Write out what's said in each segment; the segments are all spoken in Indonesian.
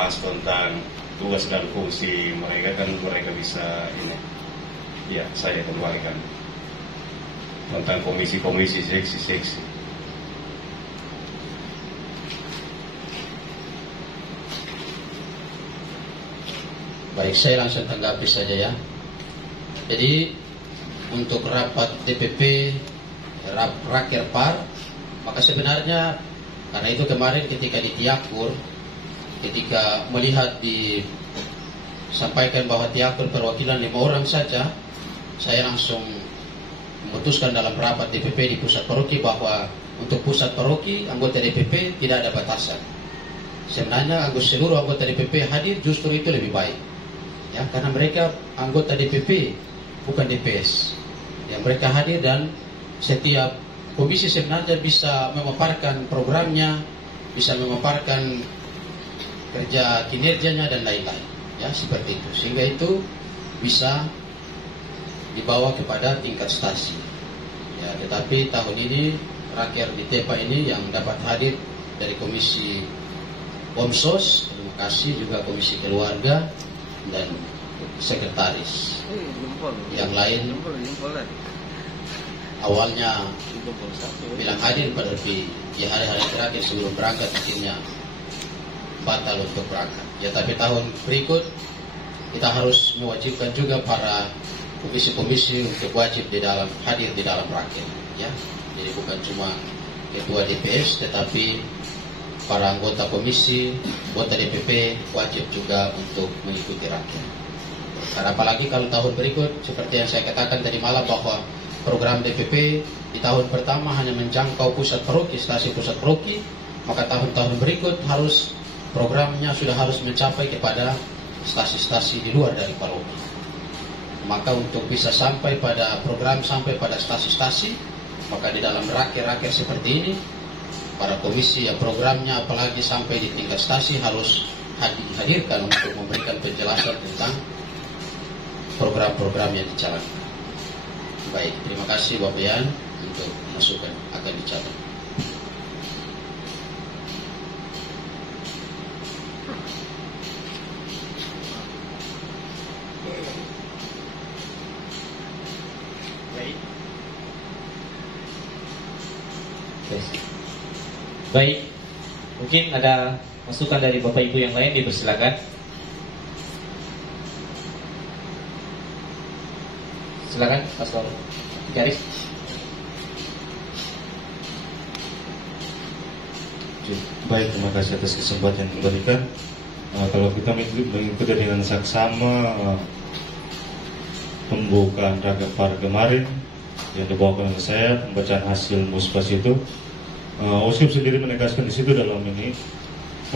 membahas tentang tugas dan fungsi mereka, kan mereka bisa ini, ya saya kembalikan tentang komisi-komisi, seksi-seksi. Baik, saya langsung tanggapi saja ya. Jadi untuk rapat DPP Rakerpar, maka sebenarnya karena itu kemarin ketika di Tiakur, ketika melihat disampaikan bahwa Tiakur perwakilan 5 orang saja, saya langsung memutuskan dalam rapat DPP di pusat paroki bahwa untuk pusat paroki anggota DPP tidak ada batasan. Sebenarnya seluruh anggota DPP hadir justru itu lebih baik. Ya, karena mereka anggota DPP bukan DPS. Yang mereka hadir dan setiap komisi sebenarnya bisa memaparkan programnya, bisa memaparkan kerja kinerjanya dan lain-lain. Ya, seperti itu. Sehingga itu bisa dibawa kepada tingkat stasi. Ya, tetapi tahun ini rakyat di Tepa ini yang dapat hadir dari komisi Pomsos, terima kasih juga komisi keluarga dan sekretaris. Yang lain awalnya bilang hadir pada di hari-hari terakhir sebelum berangkat, akhirnya batal untuk berangkat. Ya, tapi tahun berikut kita harus mewajibkan juga para komisi-komisi untuk wajib hadir di dalam rakyat. Ya, jadi bukan cuma ketua DPS, tetapi para anggota komisi, anggota DPP wajib juga untuk mengikuti rakyat. Karena apalagi kalau tahun berikut, seperti yang saya katakan tadi malam bahwa program DPP di tahun pertama hanya menjangkau pusat paroki, stasi pusat paroki, maka tahun-tahun berikut programnya sudah harus mencapai kepada stasi-stasi di luar dari paroki. Maka untuk bisa sampai pada program, sampai pada stasi-stasi, maka di dalam rakyat-rakyat seperti ini, para komisi yang programnya apalagi sampai di tingkat stasi harus dihadirkan untuk memberikan penjelasan tentang program-program yang dijalankan. Baik, terima kasih Bapak Yan untuk masukan akan dicatat. Baik, mungkin ada masukan dari Bapak Ibu yang lain, dipersilakan. Silakan, Pastor Garis. Baik, terima kasih atas kesempatan yang diberikan. Kalau kita mengikuti dengan saksama pembukaan Rakerpar kemarin yang dibawakan oleh saya, pembacaan hasil musbas itu, Uskup sendiri menegaskan di situ dalam ini,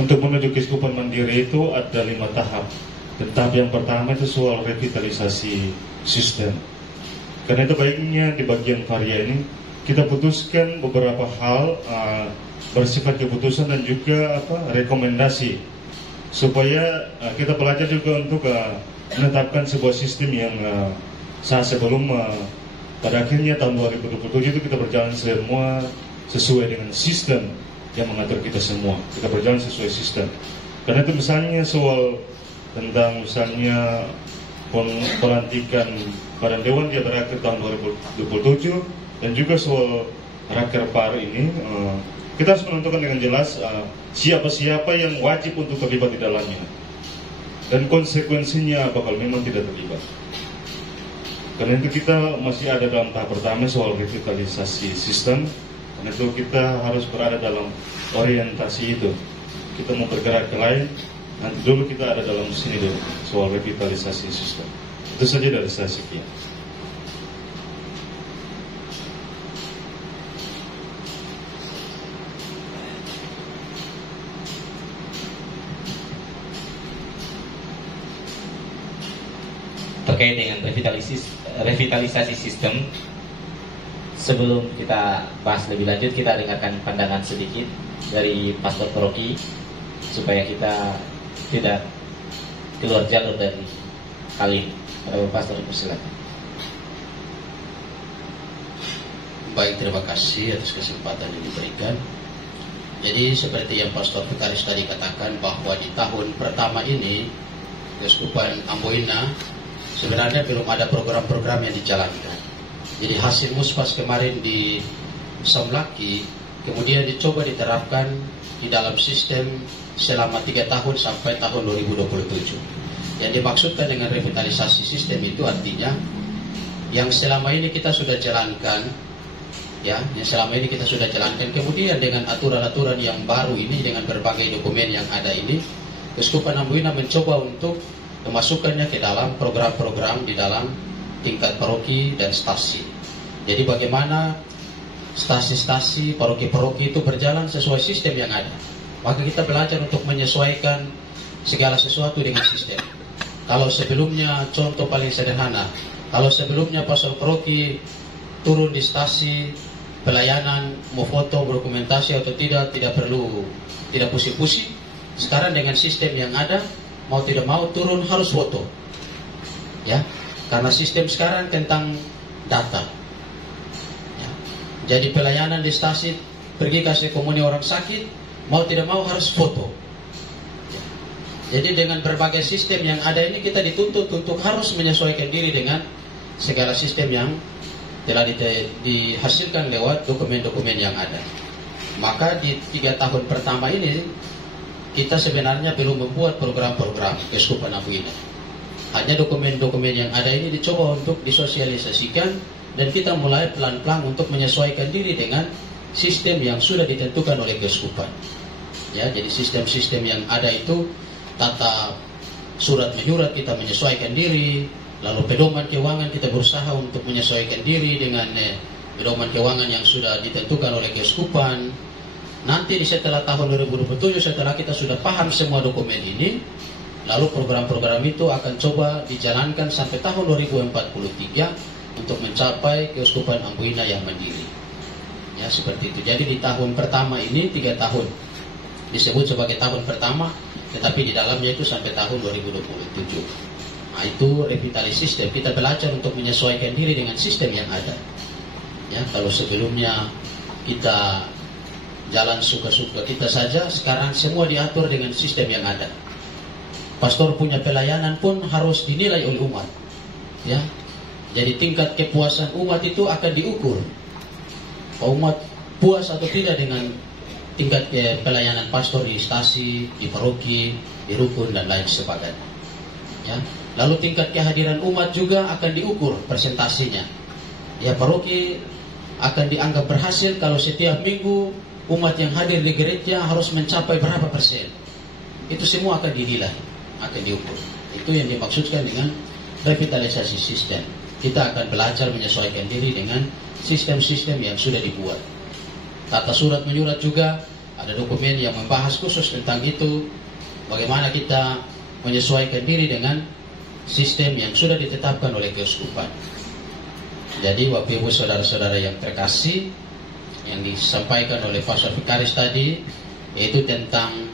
untuk menuju keuskupan mandiri itu ada 5 tahap. Tahap yang pertama itu soal revitalisasi sistem. Karena itu baiknya di bagian karya ini kita putuskan beberapa hal bersifat keputusan dan juga rekomendasi, supaya kita belajar juga untuk menetapkan sebuah sistem yang saat sebelum pada akhirnya tahun 2027 itu kita berjalan semua sesuai dengan sistem yang mengatur kita semua. Kita berjalan sesuai sistem. Karena itu misalnya soal tentang misalnya pelantikan Badan Dewan dia berakhir tahun 2027, dan juga soal Rakerpar ini kita harus menentukan dengan jelas siapa-siapa yang wajib untuk terlibat di dalamnya dan konsekuensinya apa kalau memang tidak terlibat. Karena itu kita masih ada dalam tahap pertama soal revitalisasi sistem. Karena itu kita harus berada dalam orientasi itu. Kita mau bergerak ke lain, nanti dulu kita ada dalam sini dulu soal revitalisasi sistem. Itu saja dari saya, sekian. Terkait dengan revitalisasi sistem, sebelum kita bahas lebih lanjut, kita dengarkan pandangan sedikit dari Pastor Paroki supaya kita tidak keluar jalur dari kali. Pastor, silakan. Baik, terima kasih atas kesempatan yang diberikan. Jadi seperti yang Pastor Vikaris tadi katakan bahwa di tahun pertama ini Keuskupan Amboina sebenarnya belum ada program-program yang dijalankan. Jadi hasil muspas kemarin di Samlaki kemudian dicoba diterapkan di dalam sistem selama 3 tahun sampai tahun 2027. Yang dimaksudkan dengan revitalisasi sistem itu artinya yang selama ini kita sudah jalankan, ya, yang selama ini kita sudah jalankan, kemudian dengan aturan-aturan yang baru ini, dengan berbagai dokumen yang ada ini, Keuskupan Amboina mencoba untuk memasukkannya ke dalam program-program di dalam tingkat paroki dan stasi. Jadi bagaimana stasi-stasi, paroki-paroki itu berjalan sesuai sistem yang ada. Maka kita belajar untuk menyesuaikan segala sesuatu dengan sistem. Kalau sebelumnya, contoh paling sederhana, kalau sebelumnya pastor paroki turun di stasi pelayanan, mau foto, dokumentasi atau tidak perlu, tidak pusing-pusing. Sekarang dengan sistem yang ada, mau tidak mau turun harus foto, ya, karena sistem sekarang tentang data. Ya. Jadi pelayanan di stasi, pergi kasih komuni orang sakit, mau tidak mau harus foto. Ya. Jadi dengan berbagai sistem yang ada ini kita dituntut untuk harus menyesuaikan diri dengan segala sistem yang telah dihasilkan lewat dokumen-dokumen yang ada. Maka di 3 tahun pertama ini kita sebenarnya belum membuat program-program Keuskupan Amboina. Hanya dokumen-dokumen yang ada ini dicoba untuk disosialisasikan dan kita mulai pelan-pelan untuk menyesuaikan diri dengan sistem yang sudah ditentukan oleh Keuskupan. Ya, jadi sistem-sistem yang ada itu, tata surat menyurat kita menyesuaikan diri, lalu pedoman keuangan kita berusaha untuk menyesuaikan diri dengan pedoman keuangan yang sudah ditentukan oleh Keuskupan. Nanti setelah tahun 2027, setelah kita sudah paham semua dokumen ini, lalu program-program itu akan coba dijalankan sampai tahun 2043 untuk mencapai Keuskupan Amboina yang mandiri. Ya, seperti itu. Jadi di tahun pertama ini 3 tahun disebut sebagai tahun pertama, tetapi di dalamnya itu sampai tahun 2027. Nah, itu revitalisasi sistem. Kita belajar untuk menyesuaikan diri dengan sistem yang ada. Ya, kalau sebelumnya kita jalan suka-suka kita saja, sekarang semua diatur dengan sistem yang ada. Pastor punya pelayanan pun harus dinilai oleh umat. Ya, jadi tingkat kepuasan umat itu akan diukur. Umat puas atau tidak dengan tingkat pelayanan pastor di stasi, di paroki, di rukun dan lain sebagainya. Ya, lalu tingkat kehadiran umat juga akan diukur presentasinya. Ya, paroki akan dianggap berhasil kalau setiap minggu umat yang hadir di gereja harus mencapai berapa persen. Itu semua akan dinilai, akan diukur. Itu yang dimaksudkan dengan revitalisasi sistem. Kita akan belajar menyesuaikan diri dengan sistem-sistem yang sudah dibuat. Tata surat menyurat juga ada dokumen yang membahas khusus tentang itu. Bagaimana kita menyesuaikan diri dengan sistem yang sudah ditetapkan oleh Keuskupan. Jadi Bapak Ibu saudara-saudara yang terkasih, yang disampaikan oleh Pastor Vikaris tadi, yaitu tentang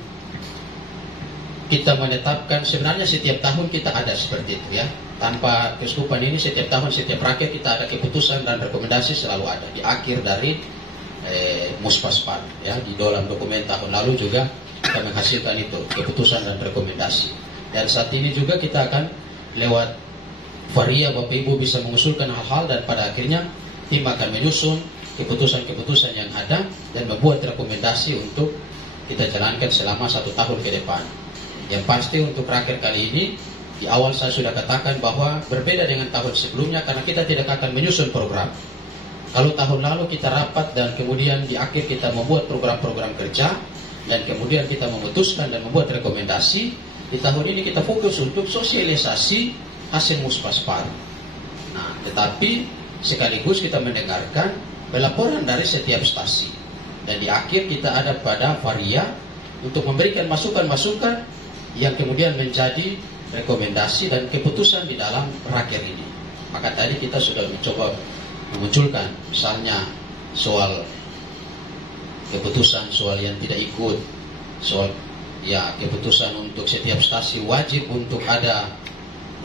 kita menetapkan, sebenarnya setiap tahun kita ada seperti itu, ya. Tanpa Keuskupan ini setiap tahun, setiap rakyat kita ada keputusan dan rekomendasi selalu ada di akhir dari Muspaspan, ya. Di dalam dokumen tahun lalu juga kita menghasilkan itu, keputusan dan rekomendasi. Dan saat ini juga kita akan lewat varia Bapak Ibu bisa mengusulkan hal-hal, dan pada akhirnya tim akan menyusun keputusan-keputusan yang ada dan membuat rekomendasi untuk kita jalankan selama 1 tahun ke depan. Yang pasti untuk raker kali ini, di awal saya sudah katakan bahwa berbeda dengan tahun sebelumnya karena kita tidak akan menyusun program. Kalau tahun lalu kita rapat dan kemudian di akhir kita membuat program-program kerja dan kemudian kita memutuskan dan membuat rekomendasi, di tahun ini kita fokus untuk sosialisasi hasil Muspaspan. Nah, tetapi sekaligus kita mendengarkan pelaporan dari setiap stasi. Dan di akhir kita ada pada varia untuk memberikan masukan-masukan yang kemudian menjadi rekomendasi dan keputusan di dalam raker ini. Maka tadi kita sudah mencoba memunculkan misalnya soal keputusan, soal yang tidak ikut, soal ya keputusan untuk setiap stasi wajib untuk ada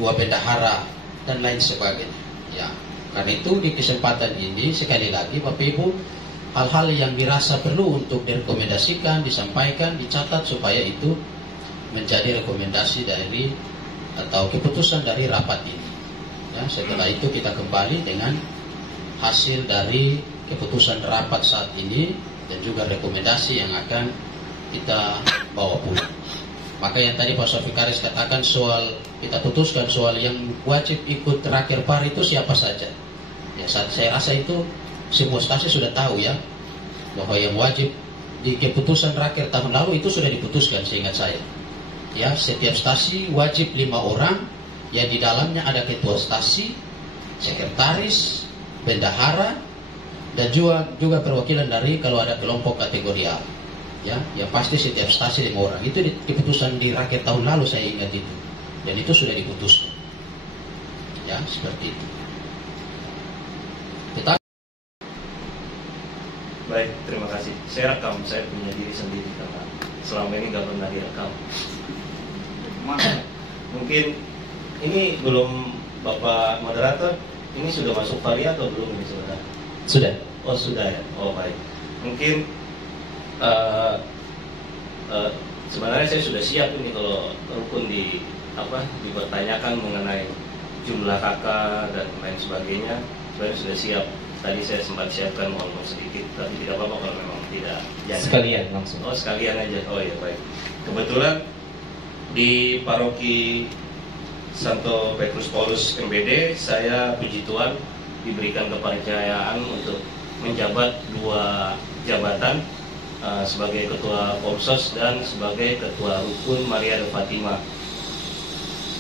2 bendahara dan lain sebagainya. Ya, karena itu di kesempatan ini sekali lagi Bapak Ibu hal-hal yang dirasa perlu untuk direkomendasikan, disampaikan, dicatat supaya itu menjadi rekomendasi dari atau keputusan dari rapat ini. Ya, setelah itu kita kembali dengan hasil dari keputusan rapat saat ini dan juga rekomendasi yang akan kita bawa pulang. Maka yang tadi Pak Sofikaris katakan soal kita putuskan soal yang wajib ikut terakhir par itu siapa saja. Ya, saya rasa itu semua stasi sudah tahu ya bahwa yang wajib di keputusan terakhir tahun lalu itu sudah diputuskan seingat saya. Ya, setiap stasi wajib 5 orang, yang di dalamnya ada ketua stasi, sekretaris, bendahara, dan juga perwakilan dari kalau ada kelompok kategori A. Ya, yang pasti setiap stasi 5 orang. Itu keputusan di rakyat tahun lalu saya ingat itu. Dan itu sudah diputuskan. Ya, seperti itu. Kita Baik, terima kasih. Saya rekam, saya punya diri sendiri karena selama ini nggak pernah direkam. Mungkin ini belum Bapak moderator, ini sudah masuk varia atau belum ini sebenarnya? Sudah. Oh sudah ya. Oh baik. Mungkin sebenarnya saya sudah siap ini kalau rukun dipertanyakan mengenai jumlah kakak dan lain sebagainya. Sebenarnya sudah siap. Tadi saya sempat siapkan walaupun sedikit, tapi tidak apa-apa kalau memang tidak. Sekalian langsung. Oh sekalian aja. Oh ya baik. Kebetulan di paroki Santo Petrus Paulus MBD, saya puji Tuhan diberikan kepercayaan untuk menjabat 2 jabatan sebagai ketua Pomsos dan sebagai ketua rukun Maria de Fatima.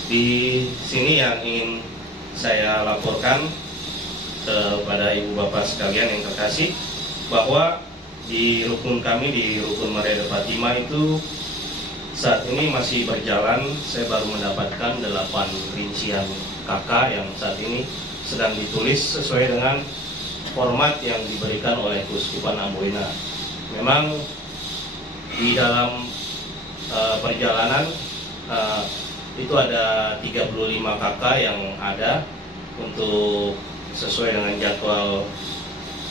Di sini yang ingin saya laporkan kepada ibu bapak sekalian yang terkasih bahwa di rukun kami di rukun Maria de Fatima itu saat ini masih berjalan. Saya baru mendapatkan 8 rincian kakak yang saat ini sedang ditulis sesuai dengan format yang diberikan oleh Keuskupan Amboina. Memang di dalam perjalanan itu ada 35 kakak yang ada untuk sesuai dengan jadwal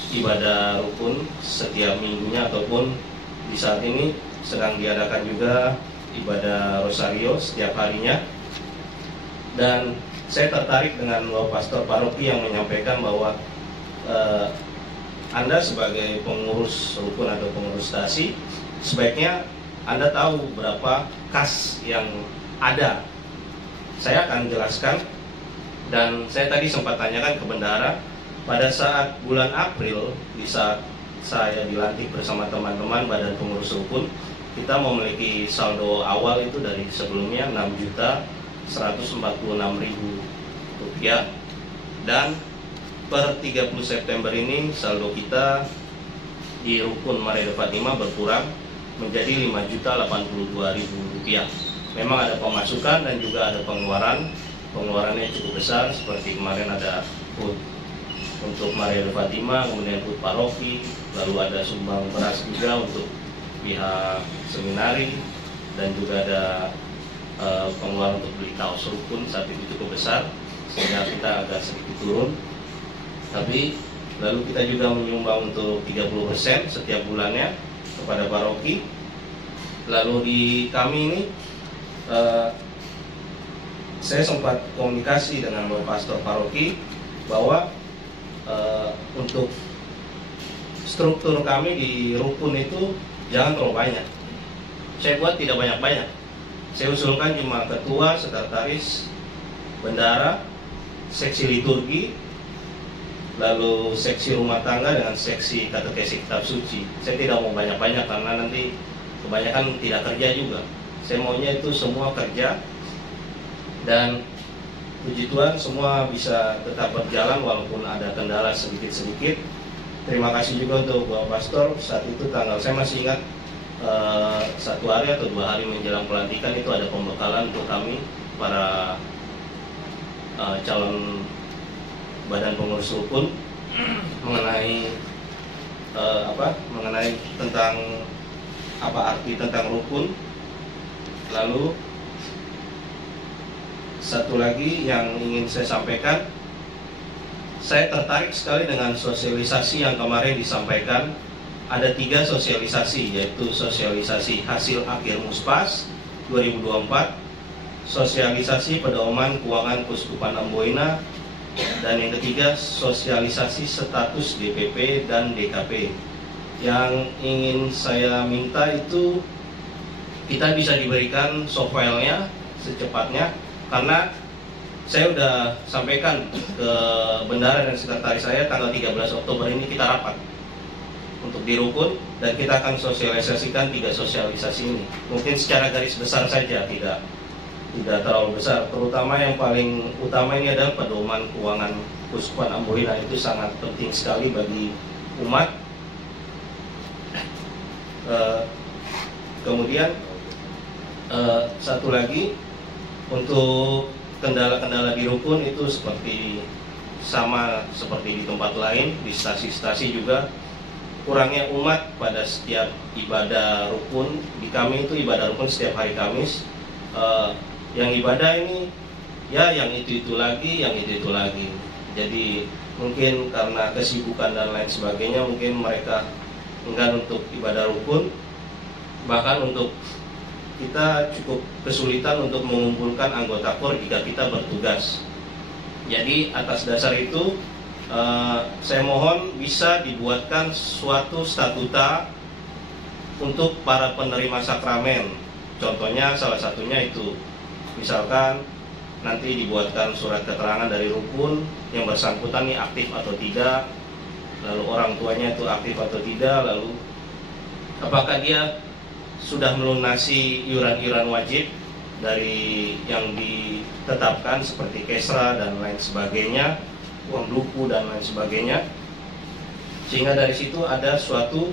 ibadah rukun setiap minggunya ataupun di saat ini sedang diadakan juga ibadah rosario setiap harinya. Dan saya tertarik dengan Bapak Pastor Paroki yang menyampaikan bahwa Anda sebagai pengurus rukun atau pengurus stasi sebaiknya Anda tahu berapa kas yang ada. Saya akan jelaskan, dan saya tadi sempat tanyakan ke bendahara pada saat bulan April, di saat saya dilantik bersama teman-teman badan pengurus rukun, kita memiliki saldo awal itu dari sebelumnya 6.146.000 rupiah, dan per 30 September ini saldo kita di rukun Maria de Fatima berkurang menjadi 5.082.000 rupiah. Memang ada pemasukan dan juga ada pengeluarannya cukup besar, seperti kemarin ada food untuk Maria de Fatima, kemudian food paroki, lalu ada sumbang beras juga untuk pihak seminari, dan juga ada pengeluaran untuk beli kaos rukun saat itu cukup besar sehingga kita agak sedikit turun. Tapi lalu kita juga menyumbang untuk 30% setiap bulannya kepada paroki. Lalu di kami ini saya sempat komunikasi dengan Bapak Pastor Paroki bahwa untuk struktur kami di rukun itu jangan terlalu banyak. Saya buat tidak banyak-banyak. Saya usulkan cuma ketua, sekretaris, bendahara, seksi liturgi, lalu seksi rumah tangga dengan seksi katekesi kitab suci. Saya tidak mau banyak-banyak karena nanti kebanyakan tidak kerja juga. Saya maunya itu semua kerja, dan puji Tuhan semua bisa tetap berjalan walaupun ada kendala sedikit-sedikit. Terima kasih juga untuk Bapak Pastor. Saat itu saya masih ingat 1 hari atau 2 hari menjelang pelantikan itu ada pembekalan untuk kami para calon badan pengurus rukun mengenai mengenai tentang apa arti tentang rukun. Lalu satu lagi yang ingin saya sampaikan, saya tertarik sekali dengan sosialisasi yang kemarin disampaikan ada 3 sosialisasi, yaitu sosialisasi hasil akhir Muspas 2024, sosialisasi pedoman keuangan Keuskupan Amboina, dan yang ketiga sosialisasi status DPP dan DKP. Yang ingin saya minta itu kita bisa diberikan software-nya secepatnya, karena saya udah sampaikan ke bendahara dan sekretaris saya tanggal 13 Oktober ini kita rapat untuk di rukun, dan kita akan sosialisasikan 3 sosialisasi ini. Mungkin secara garis besar saja, tidak terlalu besar. Terutama yang paling utama ini adalah pedoman keuangan Keuskupan Amboina, itu sangat penting sekali bagi umat. Kemudian satu lagi, untuk kendala-kendala di rukun itu sama seperti di tempat lain, di stasi-stasi juga kurangnya umat pada setiap ibadah rukun. Di kami itu ibadah rukun setiap hari Kamis. Yang ibadah ini ya yang itu lagi, yang itu lagi. Jadi mungkin karena kesibukan dan lain sebagainya, mungkin mereka enggan untuk ibadah rukun. Bahkan untuk kita cukup kesulitan untuk mengumpulkan anggota KOR jika kita bertugas. Jadi atas dasar itu saya mohon bisa dibuatkan suatu statuta untuk para penerima sakramen. Contohnya salah satunya itu, misalkan nanti dibuatkan surat keterangan dari rukun yang bersangkutan ini aktif atau tidak, lalu orang tuanya itu aktif atau tidak, lalu apakah dia sudah melunasi iuran-iuran wajib dari yang ditetapkan seperti kesra dan lain sebagainya, uang duku dan lain sebagainya, sehingga dari situ ada suatu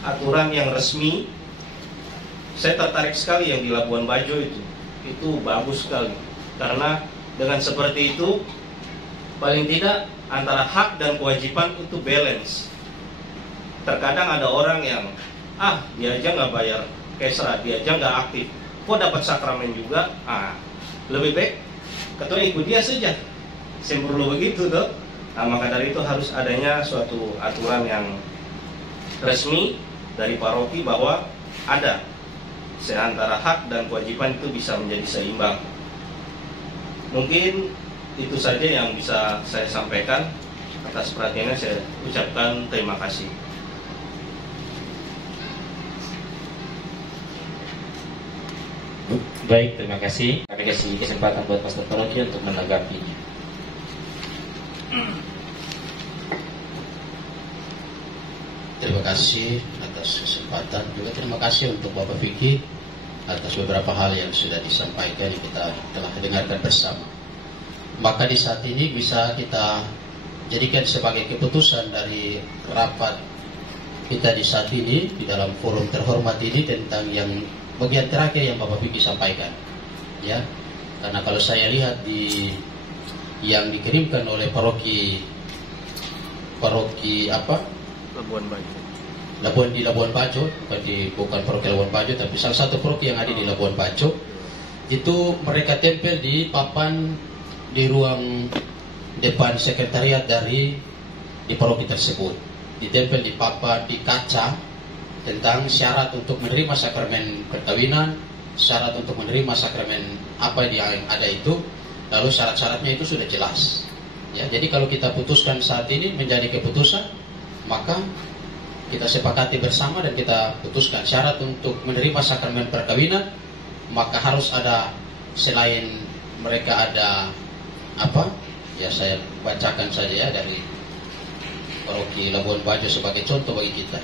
aturan yang resmi. Saya tertarik sekali yang di Labuan Bajo itu bagus sekali, karena dengan seperti itu paling tidak antara hak dan kewajiban itu balance. Terkadang ada orang yang dia aja nggak bayar kesra, dia aja nggak aktif, kok dapat sakramen juga. Lebih baik ketua ikut dia saja, sembrono begitu tuh. Maka dari itu harus adanya suatu aturan yang resmi dari paroki bahwa ada seantara hak dan kewajiban itu bisa menjadi seimbang. Mungkin itu saja yang bisa saya sampaikan. Atas perhatiannya saya ucapkan terima kasih. Baik, terima kasih. Kami kasih kesempatan buat Pastor Paroki untuk menanggapinya. Terima kasih atas kesempatan. Juga terima kasih untuk Bapak Vicky atas beberapa hal yang sudah disampaikan yang kita telah dengarkan bersama. Maka di saat ini bisa kita jadikan sebagai keputusan dari rapat kita di saat ini, di dalam forum terhormat ini, tentang yang bagian terakhir yang Bapak Vicky sampaikan, ya. Karena kalau saya lihat di yang dikirimkan oleh paroki Labuan Bajo, bukan paroki Labuan Bajo, tapi salah satu paroki yang ada di Labuan Bajo, itu mereka tempel di papan di ruang depan sekretariat di paroki tersebut, ditempel di papan di kaca tentang syarat untuk menerima sakramen perkawinan, syarat untuk menerima sakramen apa yang ada itu, lalu syarat-syaratnya itu sudah jelas. Ya, jadi kalau kita putuskan saat ini menjadi keputusan, maka kita sepakati bersama dan kita putuskan syarat untuk menerima sakramen perkawinan, maka harus ada, selain mereka ada apa? Ya saya bacakan saja ya dari paroki Labuan Bajo sebagai contoh bagi kita.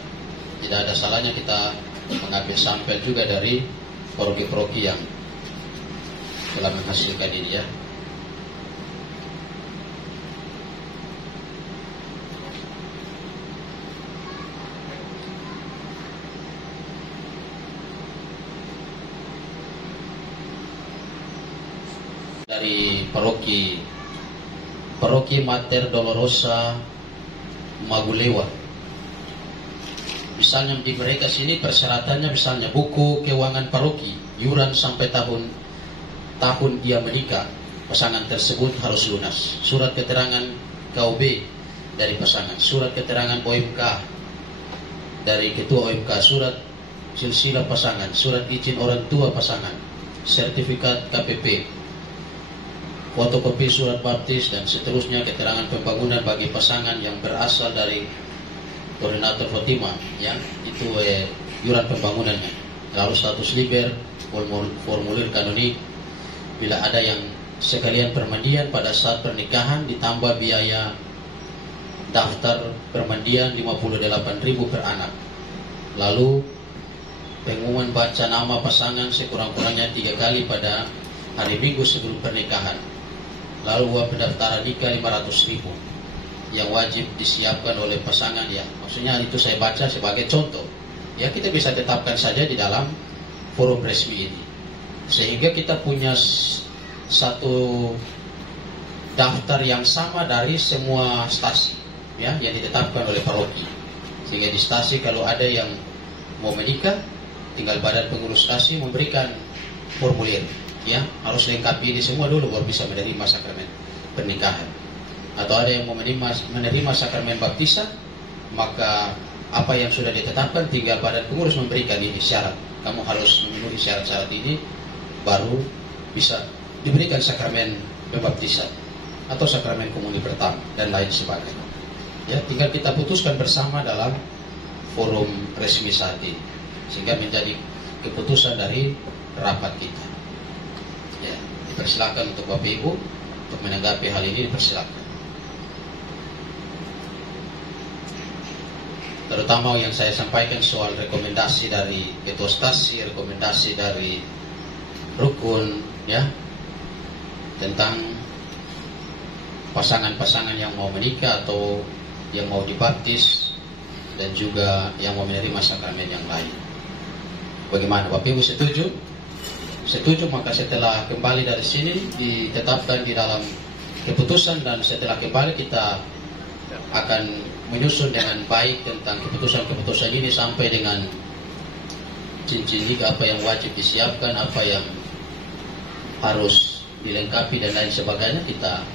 Tidak ada salahnya kita mengambil sampel juga dari paroki-paroki yang telah menghasilkan ini ya. Dari paroki Mater Dolorosa Magulewa. Misalnya di mereka sini persyaratannya misalnya buku keuangan paroki, iuran sampai tahun dia menikah, pasangan tersebut harus lunas. Surat keterangan KUB dari pasangan, surat keterangan OMK dari Ketua OMK, surat silsilah pasangan, surat izin orang tua pasangan, sertifikat KPP, fotokopi surat baptis, dan seterusnya keterangan pembangunan bagi pasangan yang berasal dari koordinator Fatima, ya, itu iuran pembangunannya. Lalu status liber, formulir kanonik, bila ada yang sekalian permandian pada saat pernikahan, ditambah biaya daftar permandian 58.000 per anak. Lalu pengumuman baca nama pasangan sekurang-kurangnya 3 kali pada hari Minggu sebelum pernikahan. Lalu uang pendaftaran nikah 500.000 yang wajib disiapkan oleh pasangan, ya. Maksudnya itu saya baca sebagai contoh. Ya, kita bisa tetapkan saja di dalam forum resmi ini. Sehingga kita punya satu daftar yang sama dari semua stasi, ya, yang ditetapkan oleh paroki. Sehingga di stasi kalau ada yang mau menikah, tinggal badan pengurus stasi memberikan formulir, ya, harus lengkapi ini semua dulu baru bisa menerima sakramen pernikahan. Atau ada yang mau menerima sakramen baptisan, maka apa yang sudah ditetapkan tinggal badan pengurus memberikan ini syarat. Kamu harus memenuhi syarat-syarat ini baru bisa diberikan sakramen pembaptisan atau sakramen komuni pertama dan lain sebagainya. Ya, tinggal kita putuskan bersama dalam forum resmi saat ini, sehingga menjadi keputusan dari rapat kita. Ya, dipersilakan untuk Bapak Ibu untuk menanggapi hal ini, dipersilakan. Terutama yang saya sampaikan soal rekomendasi dari ketua stasi, rekomendasi dari rukun, ya, tentang pasangan-pasangan yang mau menikah atau yang mau dibaptis dan juga yang mau menerima sakramen yang lain. Bagaimana, Bapak Ibu setuju? Setuju, maka setelah kembali dari sini ditetapkan di dalam keputusan, dan setelah kembali kita akan menyusun dengan baik tentang keputusan-keputusan ini sampai dengan cincin nikah, apa yang wajib disiapkan, apa yang harus dilengkapi dan lain sebagainya, kita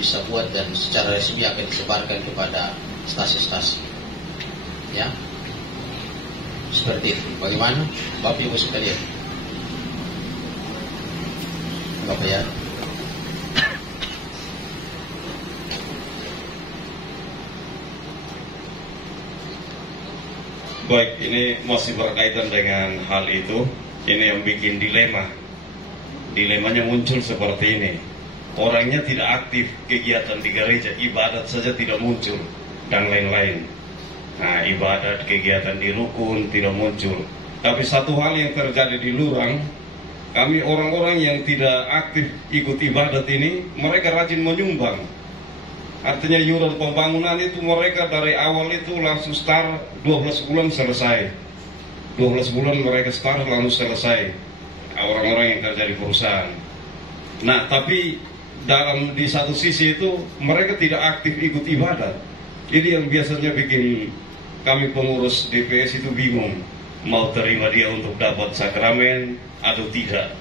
bisa buat dan secara resmi akan disebarkan kepada stasi-stasi, ya, seperti itu. Bagaimana, Bapak Ibu sekalian? Bapak ya. Baik, ini masih berkaitan dengan hal itu. Ini yang bikin dilema. Dilemanya muncul seperti ini. Orangnya tidak aktif kegiatan di gereja, ibadat saja tidak muncul, dan lain-lain. Nah, ibadat, kegiatan di rukun tidak muncul. Tapi satu hal yang terjadi di Lurang, kami orang-orang yang tidak aktif ikut ibadat ini, mereka rajin menyumbang. Artinya iuran pembangunan itu mereka dari awal itu langsung start 12 bulan selesai. 12 bulan mereka start langsung selesai. Orang-orang yang kerja di perusahaan. Nah, tapi di satu sisi itu mereka tidak aktif ikut ibadat. Ini yang biasanya bikin kami pengurus DPS itu bingung. Mau terima dia untuk dapat sakramen atau tidak.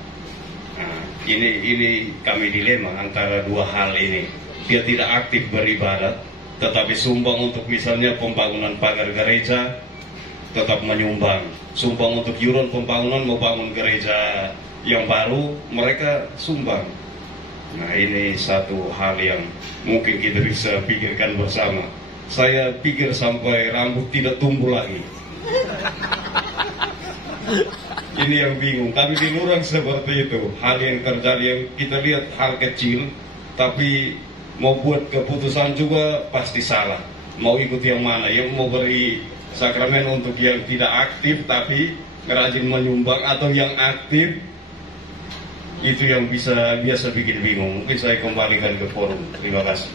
Nah, ini kami dilema antara dua hal ini. Dia tidak aktif beribadat, tetapi sumbang untuk misalnya pembangunan pagar gereja, tetap menyumbang. Sumbang untuk iuran pembangunan, mau bangun gereja yang baru, mereka sumbang. Nah, ini satu hal yang mungkin kita bisa pikirkan bersama. Saya pikir sampai rambut tidak tumbuh lagi. Ini yang bingung. Tapi di Lurang seperti itu. Hal yang terjadi yang kita lihat hal kecil, tapi mau buat keputusan juga pasti salah. Mau ikut yang mana? Yang mau beri sakramen untuk yang tidak aktif tapi rajin menyumbang, atau yang aktif? Itu yang biasa bikin bingung. Mungkin saya kembalikan ke forum. Terima kasih.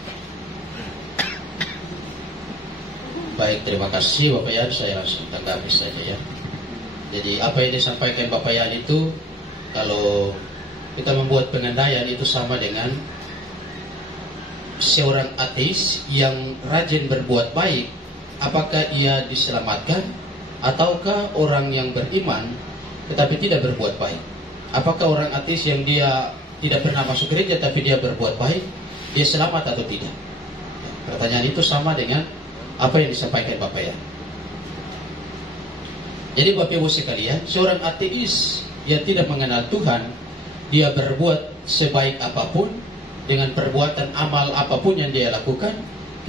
Baik, terima kasih Bapak Yan. Saya langsung tanggapi saja, ya. Jadi apa yang disampaikan Bapak Yan itu, kalau kita membuat pengandaian itu sama dengan seorang ateis yang rajin berbuat baik, apakah ia diselamatkan, ataukah orang yang beriman tetapi tidak berbuat baik? Apakah orang ateis yang dia tidak pernah masuk gereja tapi dia berbuat baik, dia selamat atau tidak? Pertanyaan itu sama dengan apa yang disampaikan Bapak ya. Jadi Bapak Ibu sekalian, seorang ateis yang tidak mengenal Tuhan, dia berbuat sebaik apapun, dengan perbuatan amal apapun yang dia lakukan,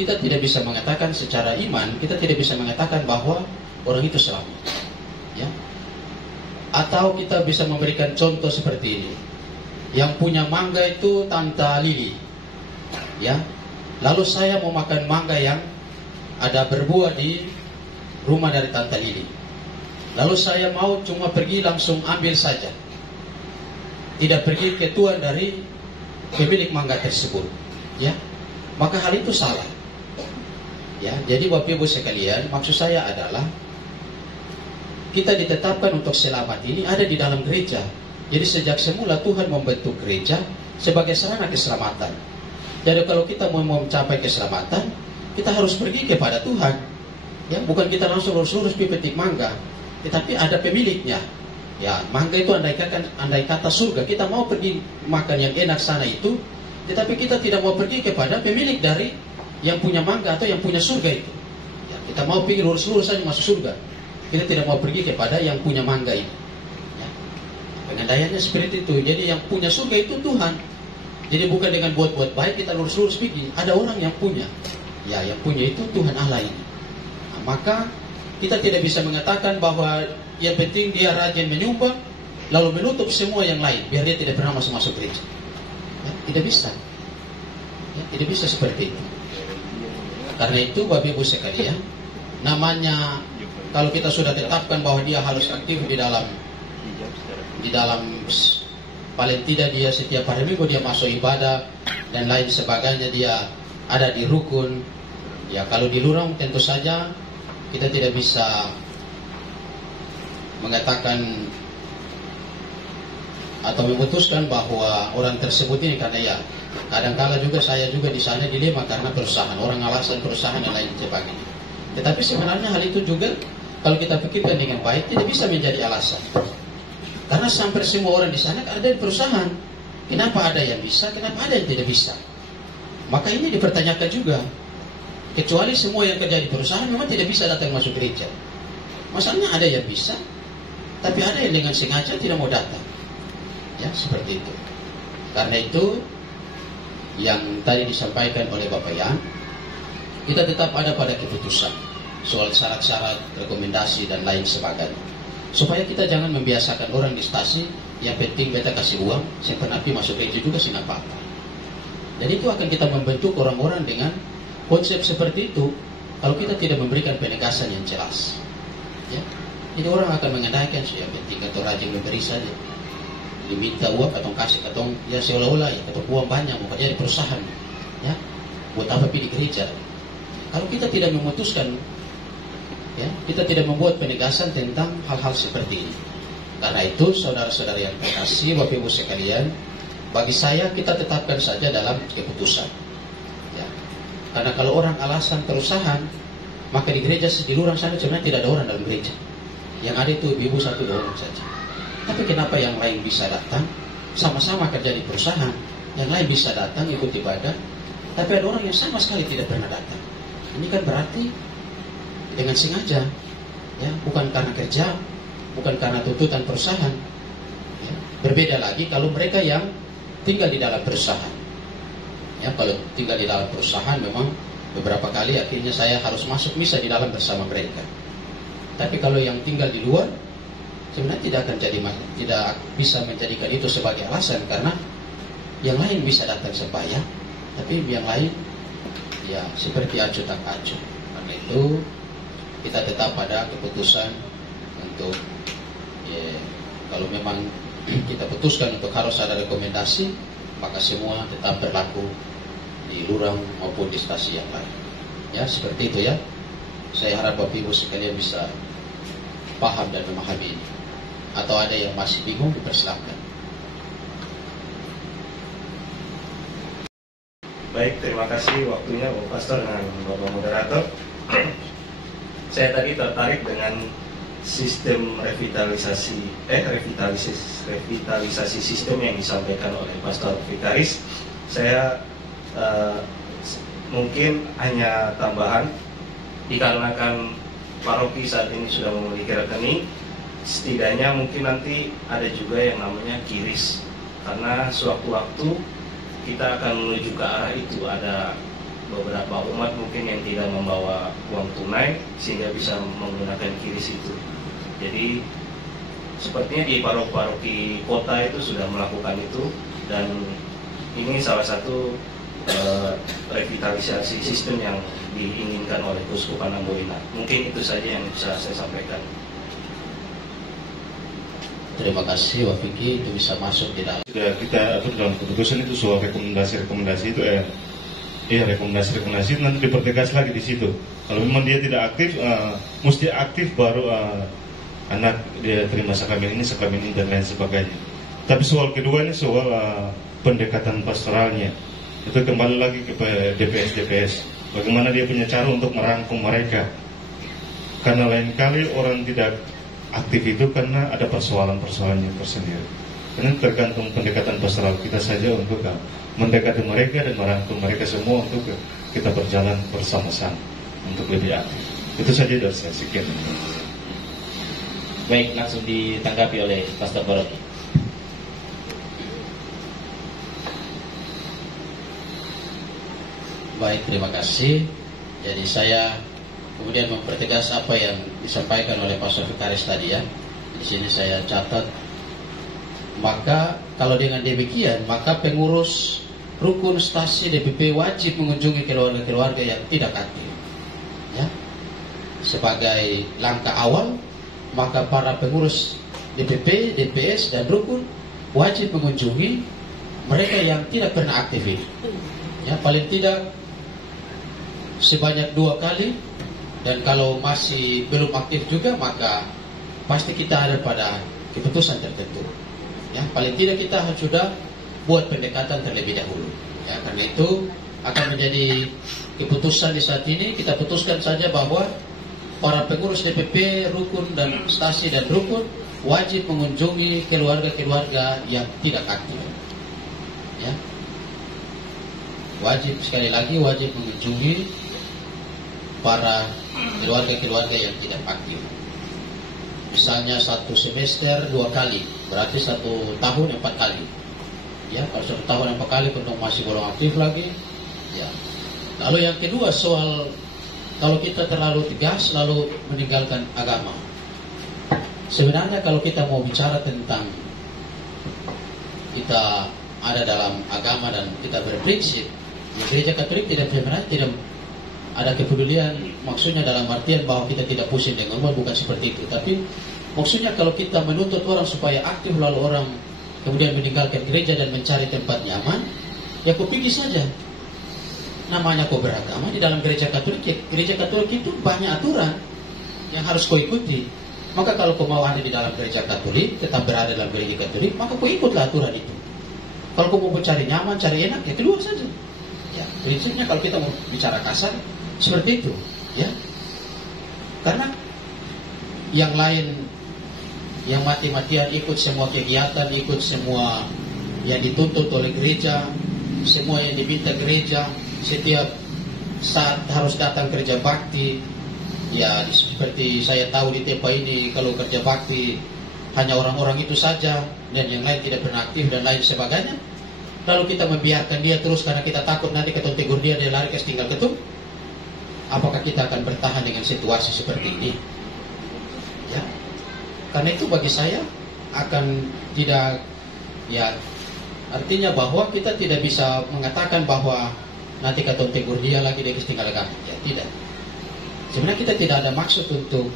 kita tidak bisa mengatakan secara iman, kita tidak bisa mengatakan bahwa orang itu selamat. Ya. Atau kita bisa memberikan contoh seperti ini. Yang punya mangga itu Tante Lili. Ya. Lalu saya mau makan mangga yang ada berbuah di rumah dari Tante Lili. Lalu saya mau cuma pergi langsung ambil saja, tidak pergi ke tuan dari pemilik mangga tersebut, ya, maka hal itu salah. Ya, jadi Bapak Ibu sekalian, maksud saya adalah kita ditetapkan untuk selamat ini ada di dalam gereja. Jadi sejak semula Tuhan membentuk gereja sebagai sarana keselamatan. Jadi kalau kita mau mencapai keselamatan, kita harus pergi kepada Tuhan. Ya, bukan kita langsung lurus-lurus petik mangga. Tetapi ada pemiliknya. Ya, mangga itu andai kata surga, kita mau pergi makan yang enak sana itu, tetapi kita tidak mau pergi kepada pemilik dari yang punya mangga atau yang punya surga itu. Ya, kita mau pergi lurus-lurus saja masuk surga. Kita tidak mau pergi kepada yang punya mangga ini. Ya. Pengandaiannya seperti itu. Jadi yang punya surga itu Tuhan. Jadi bukan dengan buat-buat baik kita lurus-lurus pergi. Ada orang yang punya. Ya, yang punya itu Tuhan Allah ini. Nah, maka kita tidak bisa mengatakan bahwa yang penting dia rajin menyumbang, lalu menutup semua yang lain, biar dia tidak pernah masuk gereja. Ya, tidak bisa. Ya, tidak bisa seperti itu. Karena itu Bapak Ibu sekalian, namanya kalau kita sudah tetapkan bahwa dia harus aktif di dalam paling tidak dia setiap hari minggu dia masuk ibadah dan lain sebagainya, dia ada di rukun. Ya, kalau di lurang tentu saja kita tidak bisa mengatakan atau memutuskan bahwa orang tersebut ini, karena ya kadang-kala juga saya juga di sana dilema karena perusahaan, orang alasan perusahaan dan lain sebagainya. Tetapi sebenarnya hal itu juga kalau kita pikirkan dengan baik tidak bisa menjadi alasan. Karena sampai semua orang di sana ada di perusahaan. Kenapa ada yang bisa, kenapa ada yang tidak bisa? Maka ini dipertanyakan juga. Kecuali semua yang kerja di perusahaan memang tidak bisa datang masuk gereja. Masalahnya ada yang bisa, tapi ada yang dengan sengaja tidak mau datang. Ya, seperti itu. Karena itu yang tadi disampaikan oleh Bapak Yan, kita tetap ada pada keputusan soal syarat-syarat, rekomendasi dan lain sebagainya. Supaya kita jangan membiasakan orang di stasi, yang penting beta kasih uang, simpan api masuk gereja juga sih apa-apa. Dan itu akan kita membentuk orang-orang dengan konsep seperti itu kalau kita tidak memberikan penegasan yang jelas. Ya. Jadi orang akan mengandaikan yang penting atau rajin memberi saja. Diminta uang atau kasih atau ya seolah-olah ya, atau uang banyak mau kerja di perusahaan. Ya. Buat apa pergi di gereja? Kalau kita tidak memutuskan, ya, kita tidak membuat penegasan tentang hal-hal seperti ini. Karena itu saudara-saudara yang terkasih, Bapak Ibu sekalian, bagi saya kita tetapkan saja dalam keputusan. Karena kalau orang alasan perusahaan, maka di gereja di lurang sana sebenarnya tidak ada orang dalam gereja. Yang ada itu ibu satu dua orang saja. Tapi kenapa yang lain bisa datang? Sama-sama kerja di perusahaan, yang lain bisa datang ikut ibadah, tapi ada orang yang sama sekali tidak pernah datang. Ini kan berarti dengan sengaja, ya, bukan karena kerja, bukan karena tuntutan perusahaan. Ya. Berbeda lagi kalau mereka yang tinggal di dalam perusahaan. Ya, kalau tinggal di dalam perusahaan memang beberapa kali akhirnya saya harus masuk misa di dalam bersama mereka. Tapi kalau yang tinggal di luar sebenarnya tidak bisa menjadikan itu sebagai alasan, karena yang lain bisa datang sembahyang, tapi yang lain ya seperti acuh tak acuh. Karena itu kita tetap pada keputusan untuk ya, kalau memang kita putuskan untuk harus ada rekomendasi, maka semua tetap berlaku di lurang maupun di stasi yang lain. Ya, seperti itu ya. Saya harap Bapak Ibu sekalian bisa paham dan memahami ini. Atau ada yang masih bingung, dipersilakan. Baik, terima kasih waktunya Bapak Pastor dan Bapak Moderator. Saya tadi tertarik dengan sistem revitalisasi sistem yang disampaikan oleh Pastor Vikaris. Saya mungkin hanya tambahan, dikarenakan paroki saat ini sudah memiliki rekening, setidaknya mungkin nanti ada juga yang namanya kiris, karena sewaktu-waktu kita akan menuju ke arah itu. Ada beberapa umat mungkin yang tidak membawa uang tunai sehingga bisa menggunakan kiris itu. Jadi sepertinya di paroki kota itu sudah melakukan itu, dan ini salah satu revitalisasi sistem yang diinginkan oleh Keuskupan Amboina. Mungkin itu saja yang bisa saya sampaikan. Terima kasih Wak Vicky, itu bisa masuk di dalam. Sudah kita atur dalam keputusan itu soal rekomendasi-rekomendasi itu rekomendasi-rekomendasi nanti dipertegas lagi di situ. Kalau memang dia tidak aktif, mesti aktif baru anak dia terima sakramen ini dan lain sebagainya. Tapi soal kedua ini soal pendekatan pastoralnya, itu kembali lagi ke DPS. Bagaimana dia punya cara untuk merangkum mereka? Karena lain kali orang tidak aktif itu karena ada persoalan-persoalannya tersendiri. Karena tergantung pendekatan pastoral kita saja untuk mendekati mereka dan merangkum mereka semua untuk kita berjalan bersama-sama untuk lebih aktif. Itu saja dari saya. Sekian. Baik, langsung ditanggapi oleh Pastor Paroki. Baik, terima kasih. Jadi saya kemudian mempertegas apa yang disampaikan oleh Pastor Vikaris tadi ya. Di sini saya catat. Maka kalau dengan demikian, maka pengurus rukun stasi DPP wajib mengunjungi keluarga-keluarga yang tidak aktif. Ya. Sebagai langkah awal, maka para pengurus DPP, DPS dan rukun wajib mengunjungi mereka yang tidak pernah aktif itu. Ya, paling tidak sebanyak 2 kali, dan kalau masih belum aktif juga maka pasti kita ada pada keputusan tertentu. Ya, paling tidak kita sudah buat pendekatan terlebih dahulu. Ya, karena itu akan menjadi keputusan di saat ini. Kita putuskan saja bahwa para pengurus DPP, rukun dan stasi dan rukun wajib mengunjungi keluarga-keluarga yang tidak aktif. Ya. Wajib, sekali lagi wajib mengunjungi para keluarga-keluarga yang tidak aktif. Misalnya 1 semester 2 kali, berarti 1 tahun 4 kali. Ya, kalau 1 tahun 4 kali untuk masih belum aktif lagi. Ya. Lalu yang kedua soal kalau kita terlalu tegas lalu meninggalkan agama. Sebenarnya kalau kita mau bicara tentang kita ada dalam agama dan kita berprinsip, ya, Gereja Katolik sebenarnya tidak ada kepedulian, maksudnya dalam artian bahwa kita tidak pusing dengan umat, bukan seperti itu. Tapi maksudnya kalau kita menuntut orang supaya aktif lalu orang kemudian meninggalkan gereja dan mencari tempat nyaman, ya kau pergi saja. Namanya kau beragama di dalam Gereja Katolik, ya, Gereja Katolik itu banyak aturan yang harus kau ikuti. Maka kalau kau mau ada di dalam Gereja Katolik, tetap berada dalam Gereja Katolik, maka kau ikutlah aturan itu. Kalau kau mau cari nyaman, cari enak, ya keluar saja. Ya, prinsipnya kalau kita mau bicara kasar seperti itu, ya. Karena yang lain yang mati-matian ikut semua kegiatan, ikut semua yang dituntut oleh gereja, semua yang diminta gereja, setiap saat harus datang kerja bakti. Ya, seperti saya tahu di tempat ini kalau kerja bakti hanya orang-orang itu saja dan yang lain tidak pernah aktif dan lain sebagainya. Lalu kita membiarkan dia terus karena kita takut nanti ketemu tegur dia lari ke tinggal ketum. Apakah kita akan bertahan dengan situasi seperti ini? Ya, karena itu bagi saya akan tidak, ya, artinya bahwa kita tidak bisa mengatakan bahwa nanti ketemu tegur dia lagi dia tinggal agama. Ya, tidak. Sebenarnya kita tidak ada maksud untuk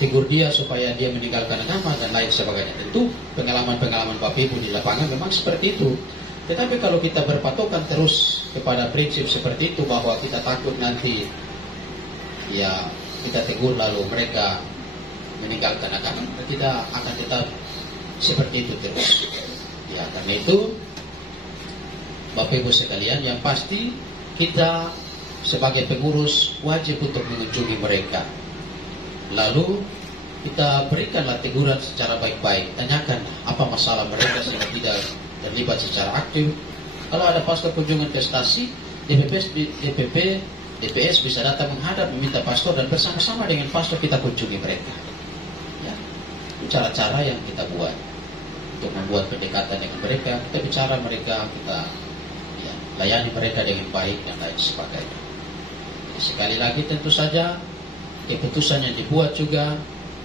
tegur dia supaya dia meninggalkan agama dan lain sebagainya. Tentu pengalaman-pengalaman Bapak Ibu di lapangan memang seperti itu. Tetapi kalau kita berpatokan terus kepada prinsip seperti itu bahwa kita takut nanti ya kita tegur lalu mereka meninggalkan agama, kita akan tetap seperti itu terus. Ya, karena itu Bapak Ibu sekalian, yang pasti kita sebagai pengurus wajib untuk mengunjungi mereka. Lalu kita berikanlah teguran secara baik-baik, tanyakan apa masalah mereka sehingga tidak terlibat secara aktif. Kalau ada pastor kunjungan ke stasi, DPP, DPS bisa datang menghadap meminta pastor dan bersama-sama dengan pastor kita kunjungi mereka. Ya. cara-cara yang kita buat untuk membuat pendekatan dengan mereka. Kita bicara mereka, kita ya, layani mereka dengan baik dan lain sebagainya. Jadi, sekali lagi tentu saja keputusan yang dibuat juga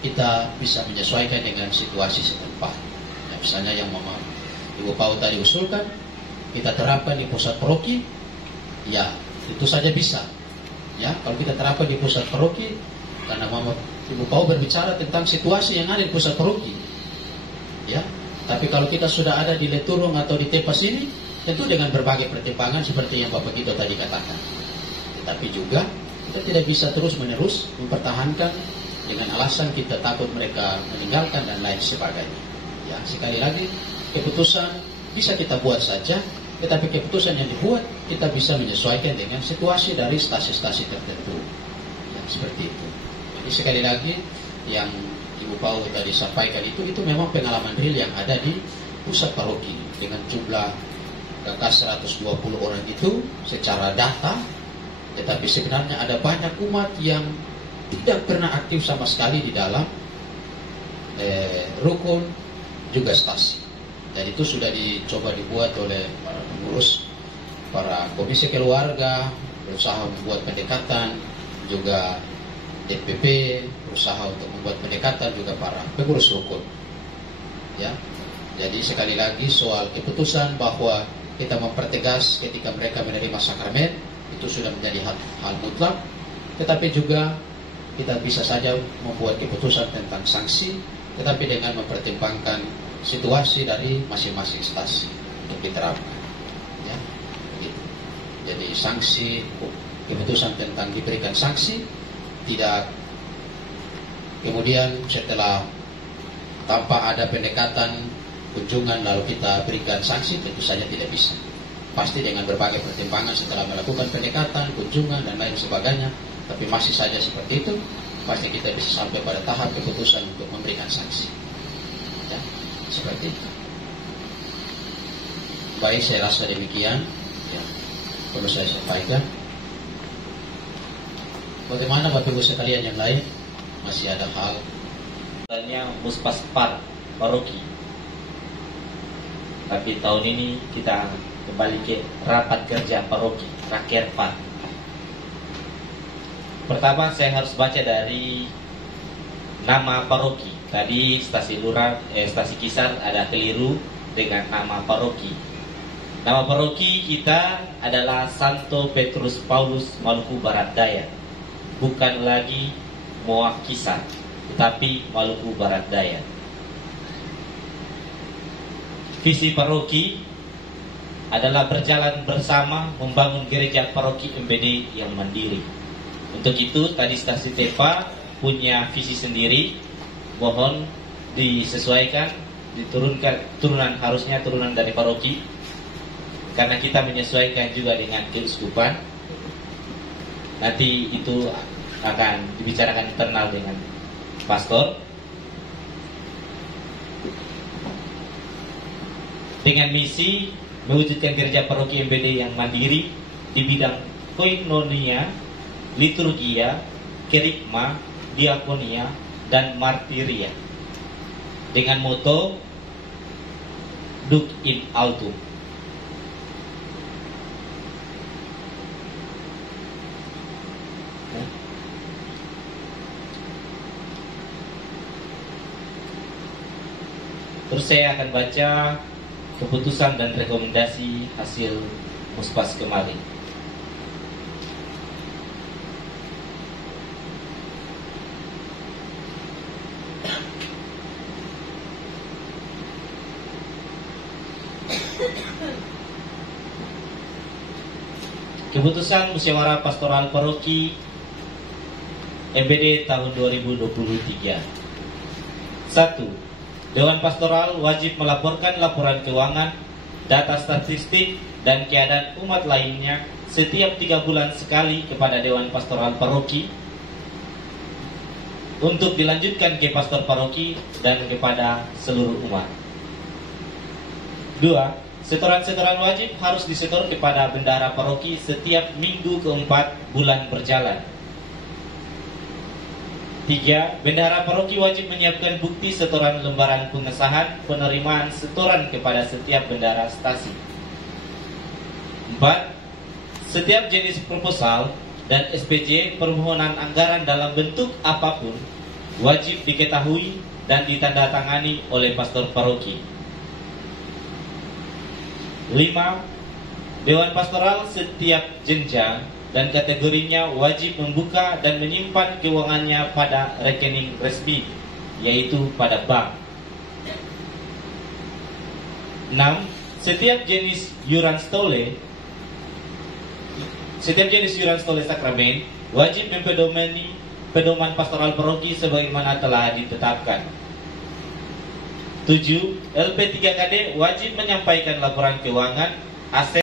kita bisa menyesuaikan dengan situasi setempat. Nah, misalnya yang Ibu Pau tadi usulkan, kita terapkan di pusat paroki, ya itu saja bisa. Ya, kalau kita terapkan di pusat paroki, karena Ibu Pau berbicara tentang situasi yang ada di pusat paroki. Ya, tapi kalau kita sudah ada di Leturung atau di Tepas ini, tentu dengan berbagai pertimbangan seperti yang Bapak Gito tadi katakan. Tapi juga kita tidak bisa terus-menerus mempertahankan dengan alasan kita takut mereka meninggalkan dan lain sebagainya. Ya, sekali lagi keputusan bisa kita buat saja, tetapi keputusan yang dibuat kita bisa menyesuaikan dengan situasi dari stasi-stasi tertentu. Ya, seperti itu. Jadi sekali lagi yang Ibu Pau tadi sampaikan itu memang pengalaman real yang ada di pusat paroki dengan jumlah kakak 120 orang itu secara data, tetapi sebenarnya ada banyak umat yang tidak pernah aktif sama sekali di dalam rukun juga stasi. Dan itu sudah dicoba dibuat oleh para pengurus, para komisi keluarga, berusaha membuat pendekatan, juga DPP berusaha untuk membuat pendekatan, juga para pengurus rukun. Ya, jadi sekali lagi soal keputusan bahwa kita mempertegas ketika mereka menerima sakramen itu sudah menjadi hal mutlak, tetapi juga kita bisa saja membuat keputusan tentang sanksi, tetapi dengan mempertimbangkan situasi dari masing-masing stasi untuk diterapkan. Ya, begitu. Jadi sanksi, keputusan tentang diberikan sanksi, tidak kemudian setelah tanpa ada pendekatan kunjungan lalu kita berikan sanksi, tentu saja tidak bisa. Pasti dengan berbagai pertimbangan setelah melakukan pendekatan, kunjungan dan lain sebagainya, tapi masih saja seperti itu, pasti kita bisa sampai pada tahap keputusan untuk memberikan sanksi. Ya, seperti itu. Baik, saya rasa demikian. Ya, perlu saya sampaikan. Bagaimana Bapak Ibu sekalian yang lain? Masih ada hal? Misalnya Muspaspar paroki. Tapi tahun ini kita kembali ke rapat kerja paroki, Rakerpan. Pertama saya harus baca dari nama paroki. Tadi stasi Kisar ada keliru dengan nama paroki. Nama paroki kita adalah Santo Petrus Paulus Maluku Barat Daya. Bukan lagi Moa Kisar, tetapi Maluku Barat Daya. Visi paroki adalah berjalan bersama membangun gereja paroki MBD yang mandiri. Untuk itu tadi stasi TEPA punya visi sendiri, mohon disesuaikan, diturunkan harusnya turunan dari paroki, karena kita menyesuaikan juga dengan keuskupan. Nanti itu akan dibicarakan internal dengan pastor. Dengan misi mewujudkan gereja paroki MBD yang mandiri di bidang koinonia, liturgia, kerikma, diakonia, dan martiria. Dengan moto Duc in Altum. Terus saya akan baca keputusan dan rekomendasi hasil Muspas kemarin. Keputusan Musyawarah Pastoral Paroki MBD tahun 2023. 1. Dewan Pastoral wajib melaporkan laporan keuangan, data statistik, dan keadaan umat lainnya setiap 3 bulan sekali kepada Dewan Pastoral Paroki untuk dilanjutkan ke pastor paroki dan kepada seluruh umat. 2. Setoran-setoran wajib harus disetor kepada bendahara paroki setiap minggu keempat bulan berjalan. 3. Bendahara paroki wajib menyiapkan bukti setoran lembaran pengesahan penerimaan setoran kepada setiap bendahara stasi. 4. Setiap jenis proposal dan SPJ permohonan anggaran dalam bentuk apapun wajib diketahui dan ditandatangani oleh pastor paroki. 5. Dewan pastoral setiap jenjang dan kategorinya wajib membuka dan menyimpan keuangannya pada rekening resmi, yaitu pada bank. 6. Setiap jenis yuran stole sakramen wajib mempedomani pedoman pastoral paroki sebagaimana telah ditetapkan. 7. LP3KD wajib menyampaikan laporan keuangan, aset